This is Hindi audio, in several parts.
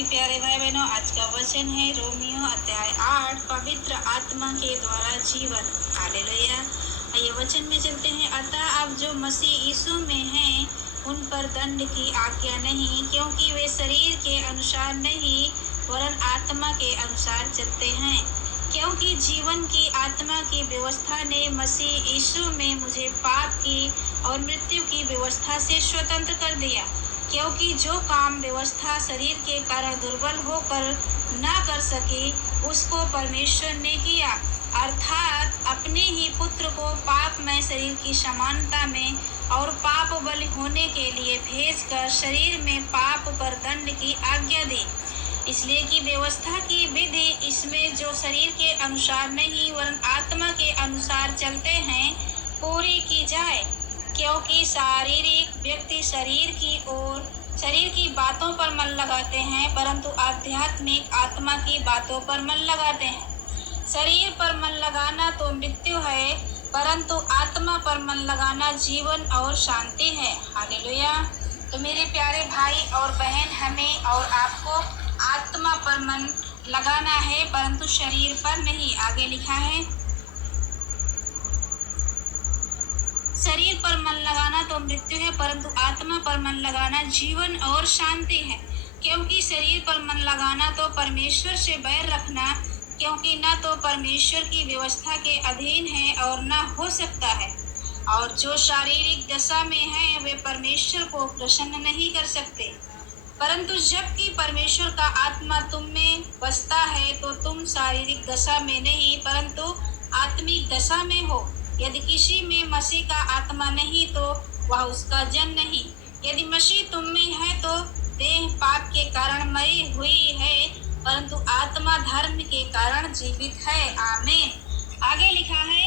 जी प्यारे भाई बहनों, आज का वचन है रोमियो अध्याय 8, पवित्र आत्मा के द्वारा जीवन। हालेलुया। ये वचन में चलते हैं। अतः अब जो मसीह यीशु में हैं, उन पर दंड की आज्ञा नहीं, क्योंकि वे शरीर के अनुसार नहीं वरन आत्मा के अनुसार चलते हैं। क्योंकि जीवन की आत्मा की व्यवस्था ने मसीह यीशु में मुझे पाप की और मृत्यु की व्यवस्था से स्वतंत्र कर दिया। क्योंकि जो काम व्यवस्था शरीर के कारण दुर्बल होकर न कर सकी, उसको परमेश्वर ने किया, अर्थात अपने ही पुत्र को पापमय शरीर की समानता में और पाप बलि होने के लिए भेजकर शरीर में पाप पर दंड की आज्ञा दी। इसलिए कि व्यवस्था की विधि इसमें जो शरीर के अनुसार नहीं वरन आत्मा के अनुसार चलते हैं पूरी की जाए। क्योंकि शारीरिक व्यक्ति शरीर की बातों पर मन लगाते हैं, परंतु आध्यात्मिक आत्मा की बातों पर मन लगाते हैं। शरीर पर मन लगाना तो मृत्यु है, परंतु आत्मा पर मन लगाना जीवन और शांति है। हालेलुया। तो मेरे प्यारे भाई और बहन, हमें और आपको आत्मा पर मन लगाना है, परंतु शरीर पर नहीं। आगे लिखा है, शरीर पर मन लगाना तो मृत्यु है, परंतु आत्मा पर मन लगाना जीवन और शांति है। क्योंकि शरीर पर मन लगाना तो परमेश्वर से बैर रखना, क्योंकि न तो परमेश्वर की व्यवस्था के अधीन है और न हो सकता है। और जो शारीरिक दशा में है वे परमेश्वर को प्रसन्न नहीं कर सकते। परंतु जबकि परमेश्वर का आत्मा तुम में बसता है तो तुम शारीरिक दशा में नहीं परंतु आत्मिक दशा में हो। यदि किसी में मसीह का आत्मा नहीं तो वह उसका जन नहीं। यदि मसीह तुम में है तो देह पाप के कारण मरी हुई है, परंतु आत्मा धर्म के कारण जीवित है। आमीन। आगे लिखा है,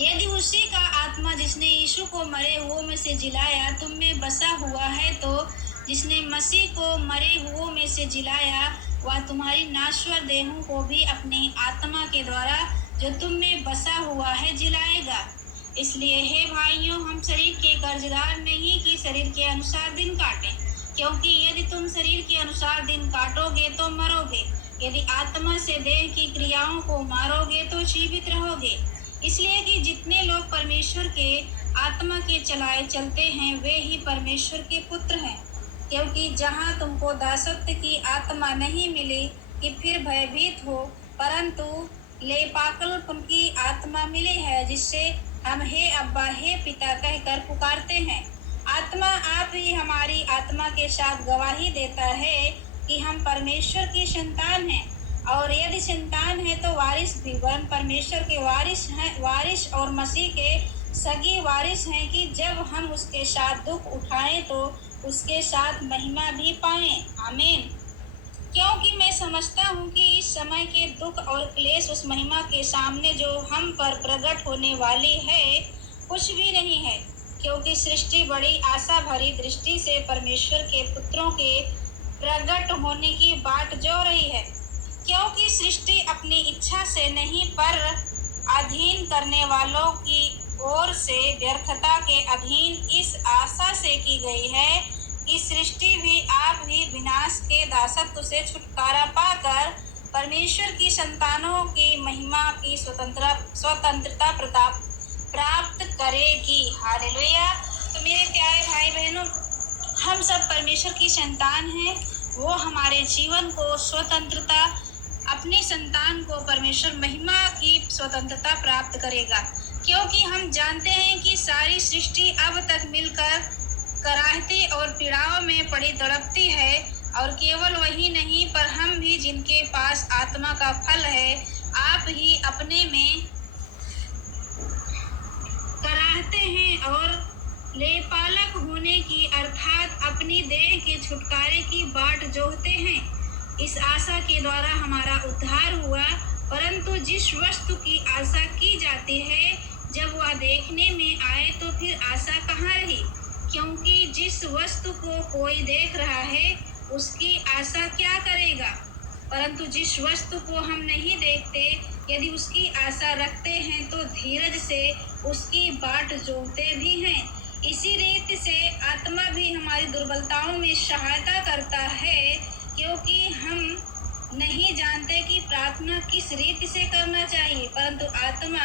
यदि उसी का आत्मा जिसने यीशु को मरे हुओं में से जिलाया तुम में बसा हुआ है, तो जिसने मसीह को मरे हुओं में से जिलाया वह तुम्हारी नाश्वर देहों को भी अपनी आत्मा के द्वारा जो तुम में बसा हुआ है जिलाएगा। इसलिए हे भाइयों, हम शरीर के कर्जदार नहीं कि शरीर के अनुसार दिन काटें, क्योंकि यदि तुम शरीर के अनुसार दिन काटोगे तो मरोगे। यदि आत्मा से देह की क्रियाओं को मारोगे तो जीवित रहोगे। इसलिए कि जितने लोग परमेश्वर के आत्मा के चलाए चलते हैं वे ही परमेश्वर के पुत्र हैं। क्योंकि जहाँ तुमको दासत्व की आत्मा नहीं मिली कि फिर भयभीत हो, परंतु लेपाकलपन की आत्मा मिली है, जिससे हम हे अब्बा हे पिता कहकर पुकारते हैं। आत्मा आप ही हमारी आत्मा के साथ गवाही देता है कि हम परमेश्वर की संतान हैं, और यदि संतान है तो वारिस भी, वरन परमेश्वर के वारिस हैं, वारिस और मसीह के सगी वारिस हैं, कि जब हम उसके साथ दुख उठाएं तो उसके साथ महिमा भी पाएं। आमीन। क्योंकि मैं समझता हूँ कि इस समय के दुख और क्लेश उस महिमा के सामने जो हम पर प्रकट होने वाली है कुछ भी नहीं है। क्योंकि सृष्टि बड़ी आशा भरी दृष्टि से परमेश्वर के पुत्रों के प्रकट होने की बाट जो रही है। क्योंकि सृष्टि अपनी इच्छा से नहीं पर अधीन करने वालों की ओर से व्यर्थता के अधीन इस आशा से की गई है कि सृष्टि भी आप ही विनाश के दासत्व से छुटकारा पाकर परमेश्वर की संतानों की महिमा की स्वतंत्रता प्राप्त करेगी। हालेलुया। तो मेरे प्यारे भाई बहनों, हम सब परमेश्वर की संतान हैं। वो हमारे जीवन को स्वतंत्रता, अपनी संतान को परमेश्वर महिमा की स्वतंत्रता प्राप्त करेगा। क्योंकि हम जानते हैं कि सारी सृष्टि अब तक मिलकर कराहती और पीड़ाओं में पड़ी तड़पती है, और केवल वही नहीं पर हम भी जिनके पास आत्मा का फल है आप ही अपने में कराहते हैं और लेपालक होने की अर्थात अपनी देह के छुटकारे की बाट जोहते हैं। इस आशा के द्वारा हमारा उद्धार हुआ। परंतु जिस वस्तु की आशा की जाती है जब वह देखने में आए तो फिर आशा कहाँ रही। क्योंकि जिस वस्तु को कोई देख रहा है उसकी आशा क्या करेगा। परंतु जिस वस्तु को हम नहीं देखते यदि उसकी आशा रखते हैं तो धीरज से उसकी बाट जोहते भी हैं। इसी रीति से आत्मा भी हमारी दुर्बलताओं में सहायता करता है, परंतु आत्मा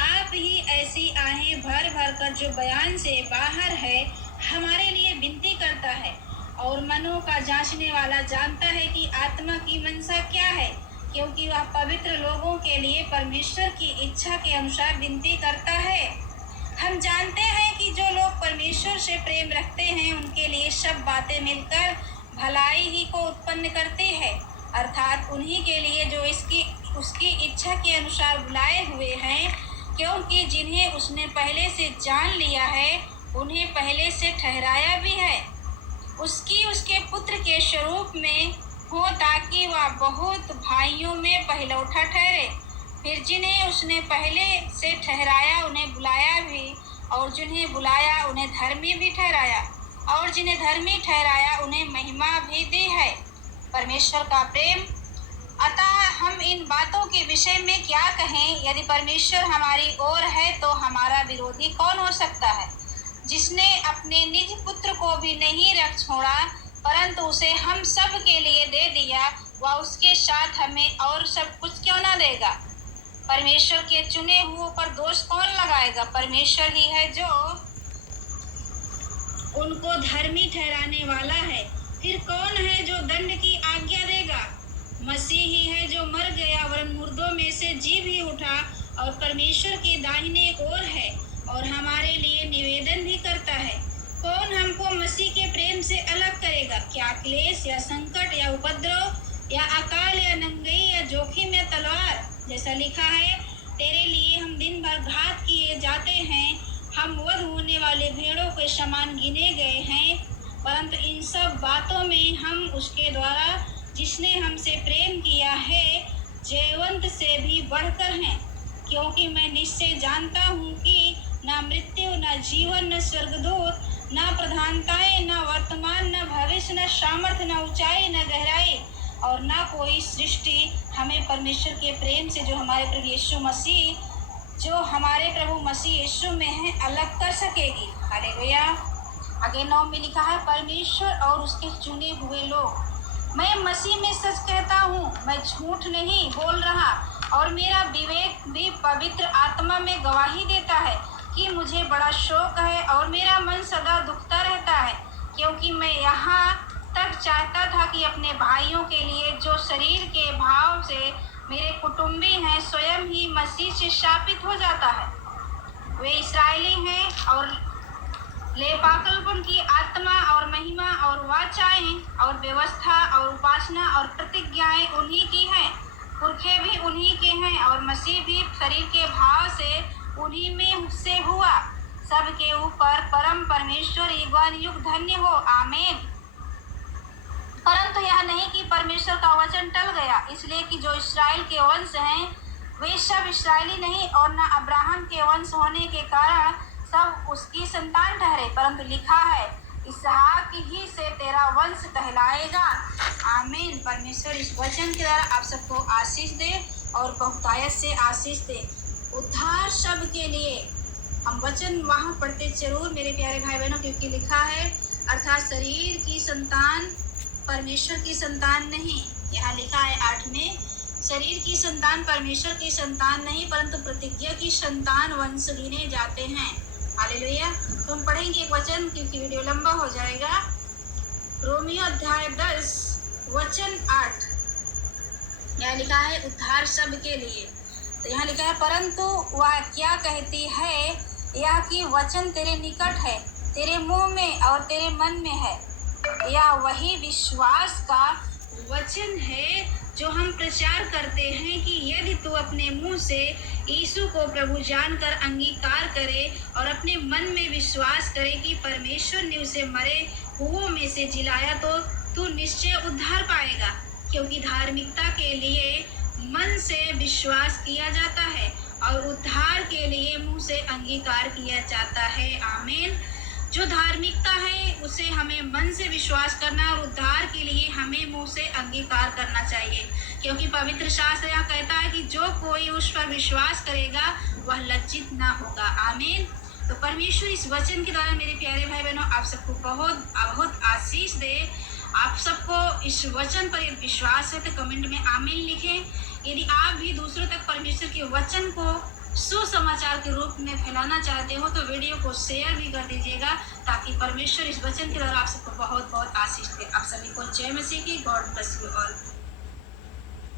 आप ही ऐसी आहें भर भर कर जो बयान से बाहर है हमारे लिए विनती करता है। और मनों का जांचने वाला जानता है कि आत्मा की मनसा क्या है, क्योंकि वह पवित्र लोगों के लिए परमेश्वर की इच्छा के अनुसार विनती करता है। हम जानते हैं कि जो लोग परमेश्वर से प्रेम रखते हैं उनके लिए सब बातें मिलकर भलाई ही को उत्पन्न करती है, अर्थात उन्हीं के लिए जो उसकी इच्छा के अनुसार बुलाए हुए हैं, क्योंकि जिन्हें उसने पहले से जान लिया है उन्हें पहले से ठहराया भी है उसके पुत्र के स्वरूप में हो, ताकि वह बहुत भाइयों में पहलौठा ठहरे। फिर जिन्हें उसने पहले से ठहराया उन्हें बुलाया भी, और जिन्हें बुलाया उन्हें धर्मी भी ठहराया, और जिन्हें धर्मी ठहराया उन्हें महिमा भी दी है। परमेश्वर का प्रेम। अतः हम इन बातों के विषय में क्या कहें? यदि परमेश्वर हमारी ओर है तो हमारा विरोधी कौन हो सकता है? जिसने अपने निज पुत्र को भी नहीं रख छोड़ा परंतु उसे हम सब के लिए दे दिया, वह उसके साथ हमें और सब कुछ क्यों न देगा? परमेश्वर के चुने हुओं पर दोष कौन लगाएगा? परमेश्वर ही है जो उनको धर्मी ठहराने वाला है। फिर कौन है जो दंड की आज्ञा देगा? मसीह ही है जो मर गया वरन मुर्दों में से जी भी उठा और परमेश्वर के दाहिने ओर है और हमारे लिए निवेदन भी करता है। कौन हमको मसीह के प्रेम से अलग करेगा? क्या क्लेश या संकट या उपद्रव या अकाल या नंगई या जोखिम या तलवार? जैसा लिखा है, तेरे लिए हम दिन भर घात किए जाते हैं, हम वध होने वाले भेड़ों के समान गिने गए हैं। परंतु इन सब बातों में हम उसके द्वारा जिसने हमसे प्रेम किया है जयवंत से भी बढ़कर हैं। क्योंकि मैं निश्चय जानता हूँ कि न मृत्यु न जीवन न स्वर्गदूत न प्रधानताएं न वर्तमान न भविष्य न सामर्थ्य न ऊंचाई न गहराई और न कोई सृष्टि हमें परमेश्वर के प्रेम से जो हमारे प्रभु मसीह यीशु में है अलग कर सकेगी। हालेलुया। आगे 9 में लिखा है, परमेश्वर और उसके चुने हुए लोग। मैं मसीह में सच कहता हूँ, मैं झूठ नहीं बोल रहा, और मेरा विवेक भी पवित्र आत्मा में गवाही देता है कि मुझे बड़ा शोक है और मेरा मन सदा दुखता रहता है, क्योंकि मैं यहाँ तक चाहता था कि अपने भाइयों के लिए जो शरीर के भाव से मेरे कुटुंबी हैं स्वयं ही मसीह से शापित हो जाता है। वे इस्राएली हैं और लेपाकलपन की आत्मा और महिमा और वाचाएं और व्यवस्था और उपासना और प्रतिज्ञाएं उन्हीं की हैं, पुरखे भी उन्हीं के हैं और मसीह भी शरीर के भाव से उन्हीं में से हुआ। सबके ऊपर परम परमेश्वर युगान युग धन्य हो, आमीन। परंतु यह नहीं कि परमेश्वर का वचन टल गया, इसलिए कि जो इस्राएल के वंश हैं वे सब इस्राएली नहीं और न अब्राहम के वंश होने के कारण सब उसकी संतान ठहरे, परंतु लिखा है इसहाक ही से तेरा वंश कहलाएगा, आमीन। परमेश्वर इस वचन के द्वारा आप सबको आशीष दे और बहुतायत से आशीष दे। उद्धार सब के लिए हम वचन वहाँ पढ़ते जरूर मेरे प्यारे भाई बहनों, क्योंकि लिखा है अर्थात शरीर की संतान परमेश्वर की संतान नहीं। यहाँ लिखा है 8 में, शरीर की संतान परमेश्वर की संतान नहीं परंतु प्रतिज्ञा की संतान वंश गिने जाते हैं। हालेलुया। तो हम पढ़ेंगे एक वचन क्योंकि वीडियो लंबा हो जाएगा। रोमियो अध्याय 10 वचन 8, यहाँ लिखा है उद्धार सब के लिए। तो यहाँ लिखा है परंतु वह क्या कहती है, यह कि वचन तेरे निकट है, तेरे मुंह में और तेरे मन में है। यह वही विश्वास का वचन है जो हम प्रचार करते हैं कि यदि तू अपने मुंह से यीशु को प्रभु जानकर अंगीकार करे और अपने मन में विश्वास करे कि परमेश्वर ने उसे मरे हुओं में से जिलाया तो तू निश्चय उद्धार पाएगा। क्योंकि धार्मिकता के लिए मन से विश्वास किया जाता है और उद्धार के लिए मुंह से अंगीकार किया जाता है, आमीन। जो धार्मिकता है उसे हमें मन से विश्वास करना और उद्धार के लिए हमें मुंह से अंगीकार करना चाहिए, क्योंकि पवित्र शास्त्र यह कहता है कि जो कोई उस पर विश्वास करेगा वह लज्जित ना होगा, आमीन। तो परमेश्वर इस वचन के द्वारा मेरे प्यारे भाई बहनों आप सबको बहुत बहुत आशीष दे। आप सबको इस वचन पर यदि विश्वास है तो कमेंट में आमीन लिखें। यदि आप भी दूसरों तक परमेश्वर के वचन को सुसमाचार के रूप में फैलाना चाहते हो तो वीडियो को शेयर भी कर दीजिएगा, ताकि परमेश्वर इस वचन के द्वारा आप सबको बहुत बहुत आशीष दे। आप सभी को जय मसीह की। God bless you all.